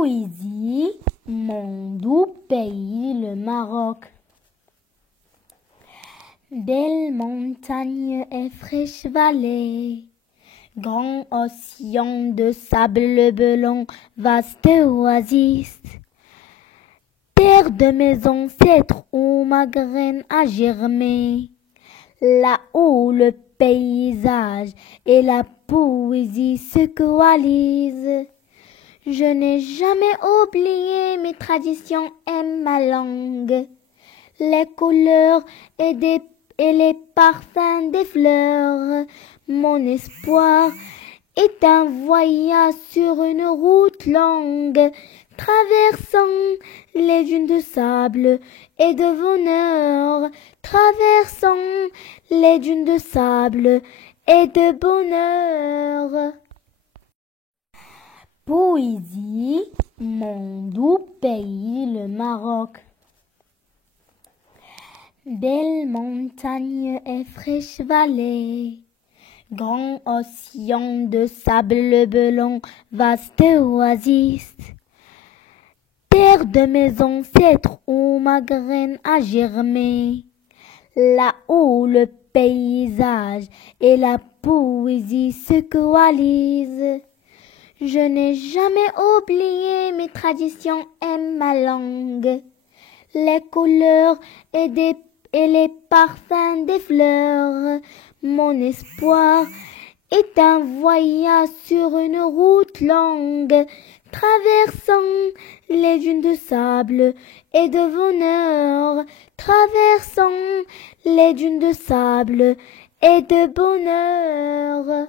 Poésie, mon doux pays, le Maroc. Belles montagnes et fraîches vallées, grand océan de sable blanc, vaste oasis. Terre de mes ancêtres où ma graine a germé, là où le paysage et la poésie se coalisent. Je n'ai jamais oublié mes traditions et ma langue, les couleurs et les parfums des fleurs. Mon espoir est un voyage sur une route longue, traversant les dunes de sable et de bonheur, traversant les dunes de sable et de bonheur. Poésie, mon doux pays, le Maroc. Belles montagnes et fraîches vallées, grand océan de sable blanc, vaste oasis. Terre de mes ancêtres où ma graine a germé, là où le paysage et la poésie se coalisent. Je n'ai jamais oublié mes traditions et ma langue, les couleurs et les parfums des fleurs. Mon espoir est un voyage sur une route longue, traversant les dunes de sable et de bonheur, traversant les dunes de sable et de bonheur.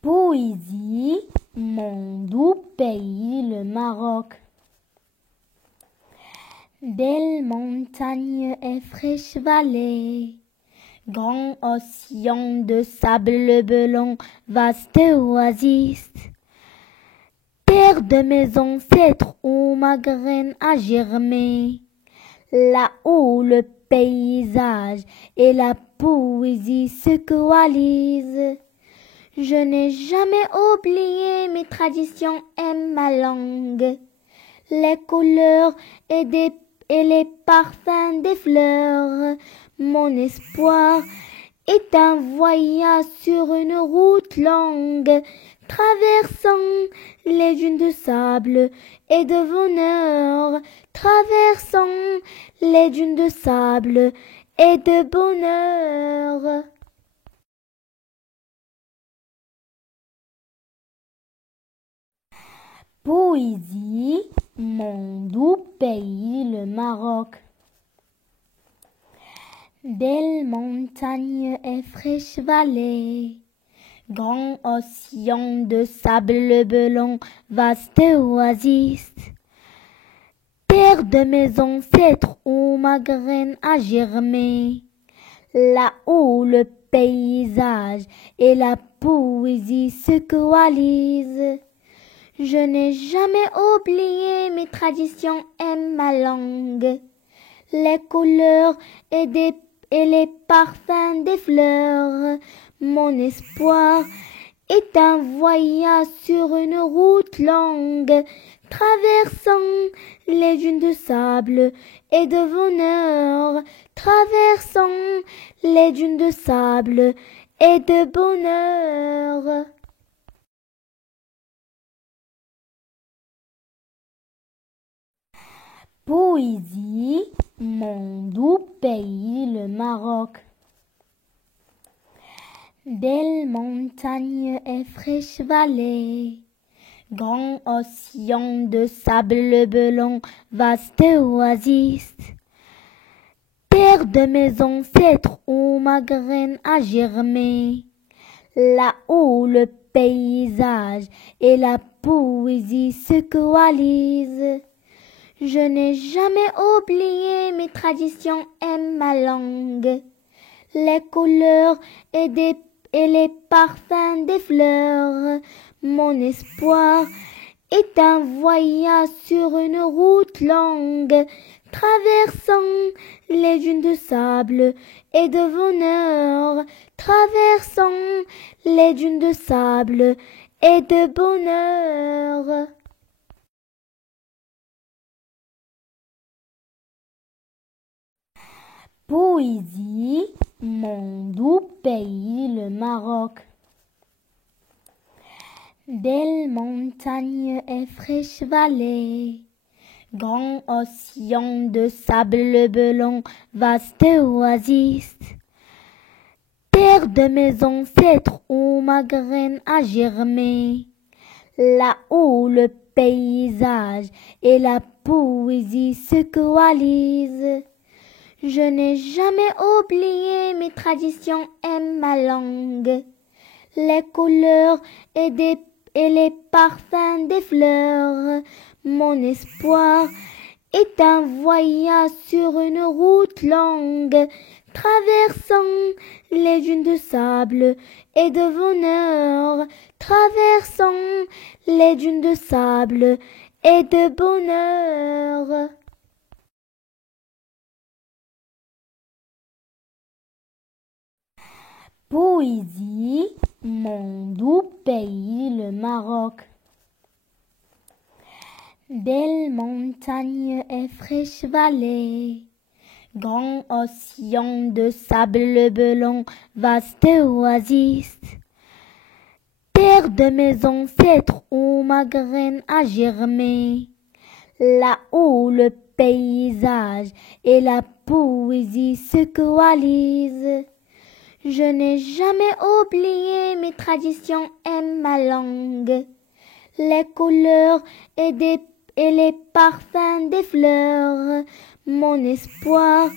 Poésie, mon doux pays, le Maroc. Belles montagnes et fraîches vallées, grand océan de sable blanc, vaste oasis. Terre de mes ancêtres où ma graine a germé, là où le paysage et la poésie se coalisent. Je n'ai jamais oublié mes traditions et ma langue, les couleurs et les parfums des fleurs. Mon espoir est un voyage sur une route longue, traversant les dunes de sable et de bonheur, traversant les dunes de sable et de bonheur. Poésie, mon doux pays, le Maroc. Belles montagnes et fraîches vallées, grand océan de sable blanc, vaste oasis. Terre de mes ancêtres où ma graine a germé, là où le paysage et la poésie se coalisent. Je n'ai jamais oublié mes traditions et ma langue, les couleurs et les parfums des fleurs. Mon espoir est un voyage sur une route longue, traversant les dunes de sable et de bonheur, traversant les dunes de sable et de bonheur. Poésie, mon doux pays, le Maroc. Belles montagnes et fraîches vallées, grand océan de sable blanc, vaste oasis. Terre de mes ancêtres où ma graine a germé, là où le paysage et la poésie se coalisent. Je n'ai jamais oublié mes traditions et ma langue, les couleurs et les parfums des fleurs. Mon espoir est un voyage sur une route longue, traversant les dunes de sable et de bonheur, traversant les dunes de sable et de bonheur. Poésie, mon doux pays, le Maroc. Belles montagnes et fraîches vallées, grand océan de sable bleu, vaste oasis. Terre de mes ancêtres où ma graine a germé, là où le paysage et la poésie se coalisent. Je n'ai jamais oublié mes traditions et ma langue, les couleurs et les parfums des fleurs. Mon espoir est un voyage sur une route longue, traversant les dunes de sable et de bonheur, traversant les dunes de sable et de bonheur. Poésie, mon doux pays, le Maroc. Belles montagnes et fraîches vallées, grand océan de sable bleu, vaste oasis. Terre de mes ancêtres où ma graine a germé, là où le paysage et la poésie se coalisent. Je n'ai jamais oublié mes traditions et ma langue, les couleurs et les parfums des fleurs. Mon espoir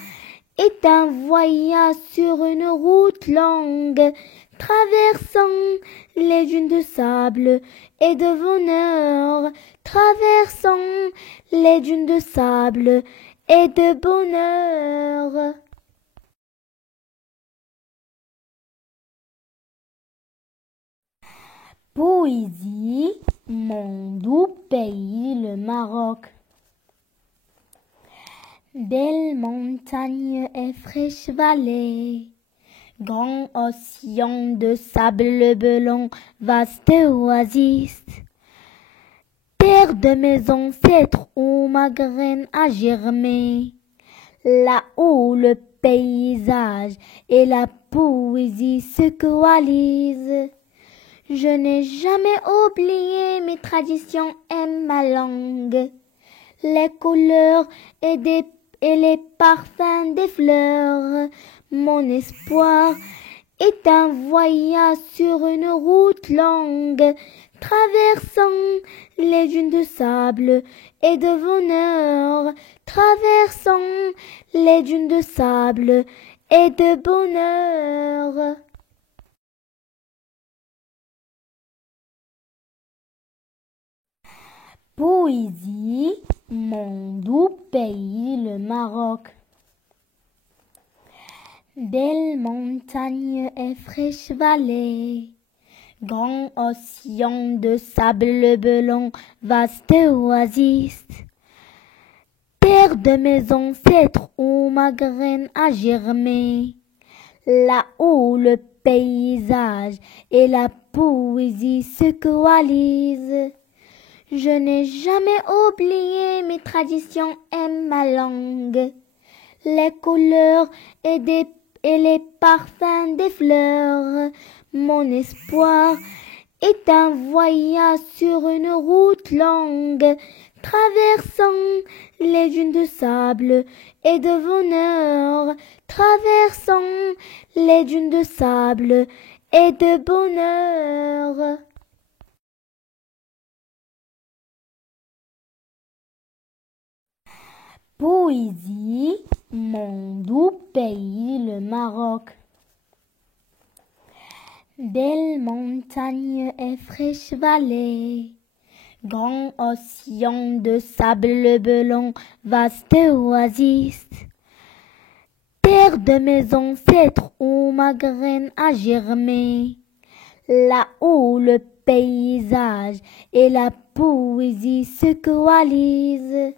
est un voyage sur une route longue, traversant les dunes de sable et de bonheur, traversant les dunes de sable et de bonheur. Poésie, mon doux pays, le Maroc. Belles montagnes et fraîches vallées, grand océan de sable bleu, vaste oasis. Terre de mes ancêtres où ma graine a germé, là où le paysage et la poésie se coalisent. Je n'ai jamais oublié mes traditions et ma langue, les couleurs et les parfums des fleurs. Mon espoir est un voyage sur une route longue, traversant les dunes de sable et de bonheur, traversant les dunes de sable et de bonheur. Poésie, mon doux pays, le Maroc. Belles montagnes et fraîches vallées, grand océan de sable bleu, vaste oasis. Terre de mes ancêtres où ma graine a germé, là où le paysage et la poésie se coalisent. Je n'ai jamais oublié mes traditions et ma langue, les couleurs et les parfums des fleurs. Mon espoir est un voyage sur une route longue, traversant les dunes de sable et de bonheur, traversant les dunes de sable et de bonheur. Poésie, mon doux pays, le Maroc. Belles montagnes et fraîches vallées, grand océan de sable bleu, vaste oasis. Terre de mes ancêtres où ma graine a germé, là où le paysage et la poésie se coalisent.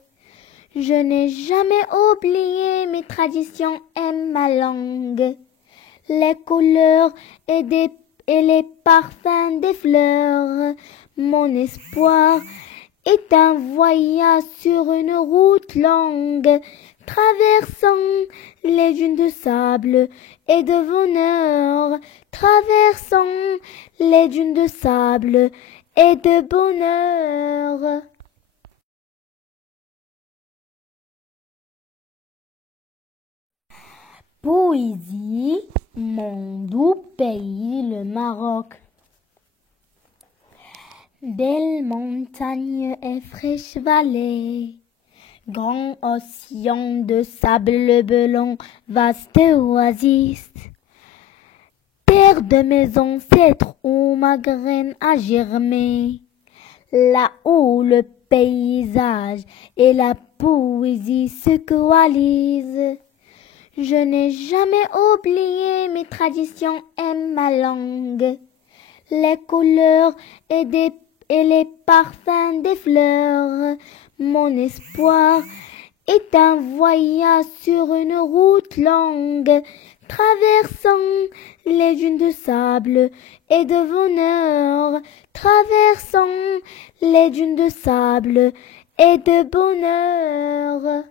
Je n'ai jamais oublié mes traditions et ma langue, les couleurs et les parfums des fleurs. Mon espoir est un voyage sur une route longue, traversant les dunes de sable et de bonheur, traversant les dunes de sable et de bonheur. Poésie, mon doux pays, le Maroc. Belles montagnes et fraîches vallées, grand océan de sable blanc, vaste oasis. Terre de mes ancêtres où ma graine a germé, là où le paysage et la poésie se coalisent. Je n'ai jamais oublié mes traditions et ma langue, les couleurs et les parfums des fleurs. Mon espoir est un voyage sur une route longue, traversant les dunes de sable et de bonheur, traversant les dunes de sable et de bonheur.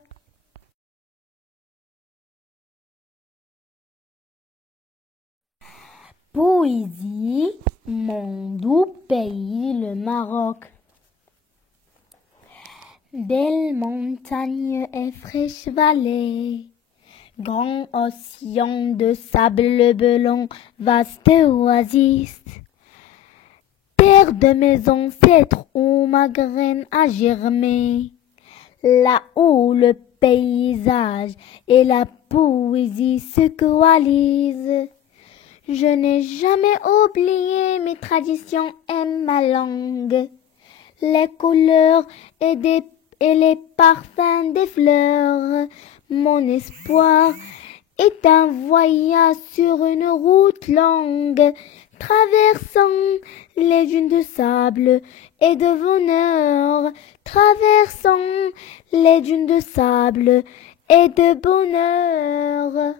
Poésie, mon doux pays, le Maroc. Belles montagnes et fraîches vallées, grand océan de sable blanc, vaste oasis. Terre de mes ancêtres où ma graine a germé, là où le paysage et la poésie se coalisent. Je n'ai jamais oublié mes traditions et ma langue, les couleurs et les parfums des fleurs. Mon espoir est un voyage sur une route longue, traversant les dunes de sable et de bonheur, traversant les dunes de sable et de bonheur.